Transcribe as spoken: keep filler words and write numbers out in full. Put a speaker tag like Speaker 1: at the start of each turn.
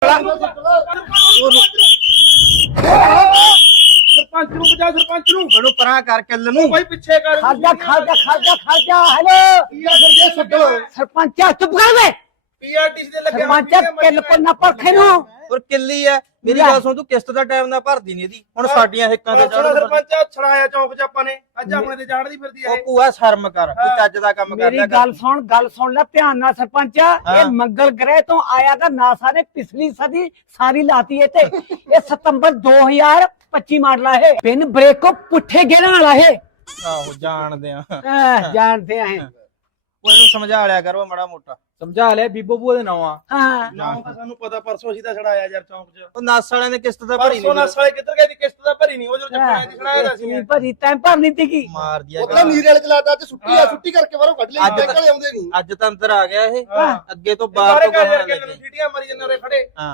Speaker 1: ਸਰਪੰਚ ਨੂੰ ਬਜਾ ਸਰਪੰਚ ਨੂੰ
Speaker 2: ਉਹਨੂੰ ਪਰਾਂ ਕਰ ਕਿੱਲ ਨੂੰ
Speaker 1: ਕੋਈ ਪਿੱਛੇ ਕਰ
Speaker 3: ਖਾਜਾ ਖਾਜਾ ਖਾਜਾ ਖਾਜਾ ਹੈਲੋ ਸਰਪੰਚਾ ਚੁੱਪ ਕਰ ਵੇ
Speaker 1: ਪੀਆਰਟੀਸੀ ਦੇ ਲੱਗਿਆ
Speaker 3: ਸਰਪੰਚਾ ਕਿੱਲ ਕੋ ਨਾ ਪਰਖੇ ਨੂੰ
Speaker 2: ਔਰ ਕਿੱਲੀ ਐ ਮੇਰੀ ਗੱਲ ਸੁਣ ਤੂੰ ਕਿਸ਼ਤ ਦਾ ਟਾਈਮ ਨਾ ਭਰਦੀ ਨਹੀਂ ਇਹਦੀ ਹੁਣ ਸਾਡੀਆਂ ਹਿੱਕਾਂ ਤੇ ਚੜ
Speaker 1: ਸਰਪੰਚਾ ਛੜਾਇਆ ਚੌਂਕ ਚ ਆਪਾਂ ਨੇ ਅੱਜ ਆਪਣੇ ਤੇ ਚਾੜਦੀ ਫਿਰਦੀ
Speaker 2: ਉਹ
Speaker 1: ਇਹ
Speaker 2: ਭੂਆ ਸ਼ਰਮ ਕਰ ਕੋਈ ਚੱਜ ਦਾ ਕੰਮ
Speaker 3: ਮੇਰੀ
Speaker 2: ਕਰਦਾ
Speaker 3: ਗੱਲ ਸੁਣ ਗੱਲ ਸੁਣ ਲੈ ਧਿਆਨ ਨਾਲ ਸਰਪੰਚਾ ਇਹ ਮੰਗਲ ਗ੍ਰਹਿ ਤੋਂ ਆਇਆ ਤਾਂ ਨਾਸਾ ਨੇ ਪਿਛਲੀ ਸਦੀ ਸਾਰੀ ਲਾਤੀ ਏ ਤੇ ਇਹ ਸਤੰਬਰ ਦੋ ਹਜ਼ਾਰ ਪੱਚੀ ਮਾਡਲ ਹੈ ਪਿਨ ਬ੍ਰੇਕ ਕੋ ਪੁੱਠੇ ਗੇੜਨ ਵਾਲਾ ਹੈ
Speaker 2: ਆਹੋ ਜਾਣਦੇ ਆ
Speaker 3: ਆਹ, ਜਾਣਦੇ ਆ
Speaker 2: ਉਹ ਇਹਨੂੰ ਸਮਝਾ ਲਿਆ ਕਰੋ ਮੜਾ ਮੋਟਾ
Speaker 4: ਸਮਝਾ ਲਿਆ ਬੀਬੋ ਬੂਆ ਦੇ ਨਾਂ ਆ
Speaker 3: ਹਾਂ
Speaker 1: ਨਾ ਤਾਂ ਸਾਨੂੰ ਪਤਾ ਪਰਸੋਂ ਅਸੀਂ ਤਾਂ ਛੜਾਇਆ ਯਾਰ ਚੌਂਕ ਚ
Speaker 2: ਉਹ ਨਸ ਵਾਲਿਆਂ ਨੇ ਕਿਸ਼ਤ ਤਾਂ ਭਰੀ
Speaker 1: ਪਰਸੋਂ
Speaker 2: ਨਹੀਂ
Speaker 1: ਨਾ ਸਾਲੇ ਕਿੱਧਰ ਗਏ ਦੀ ਕਿਸ਼ਤ ਦਾ ਭਰੀ ਨਹੀਂ ਉਹ ਜੋ ਚੱਪੜਾਂ ਦੀ ਛੜਾਇਆ ਦਾ ਸੀ
Speaker 3: ਨਹੀਂ ਭਰੀ ਤੈਂ ਭਰਨੀ ਤੀ ਕੀ
Speaker 2: ਮਾਰ ਦਿਆ
Speaker 5: ਉਹ ਤਾਂ ਨੀਰੇ ਵਾਲੇ ਚਲਾਤਾ ਤੇ ਛੁੱਟੀ ਆ ਛੁੱਟੀ ਕਰਕੇ ਬਾਹਰੋਂ ਕੱਢ ਲਈ
Speaker 2: ਅੱਜ
Speaker 5: ਬੈਂਕ ਵਾਲੇ ਆਉਂਦੇ ਨਹੀਂ
Speaker 2: ਅੱਜ ਤਾਂ ਅੰਦਰ ਆ ਗਿਆ ਇਹ
Speaker 1: ਹਾਂ।
Speaker 2: ਅੱਗੇ ਤੋਂ ਬਾਹਰ
Speaker 1: ਬਾਹਰ
Speaker 2: ਤੋਂ
Speaker 1: ਕਰ ਯਾਰ
Speaker 2: ਗਾਹਾਂ
Speaker 1: ਕਿੱਲ ਨੂੰ ਸੀਟੀਆਂ ਮਾਰੀ ਜਾਂਦੇ ਉਰੇ ਖੜੇ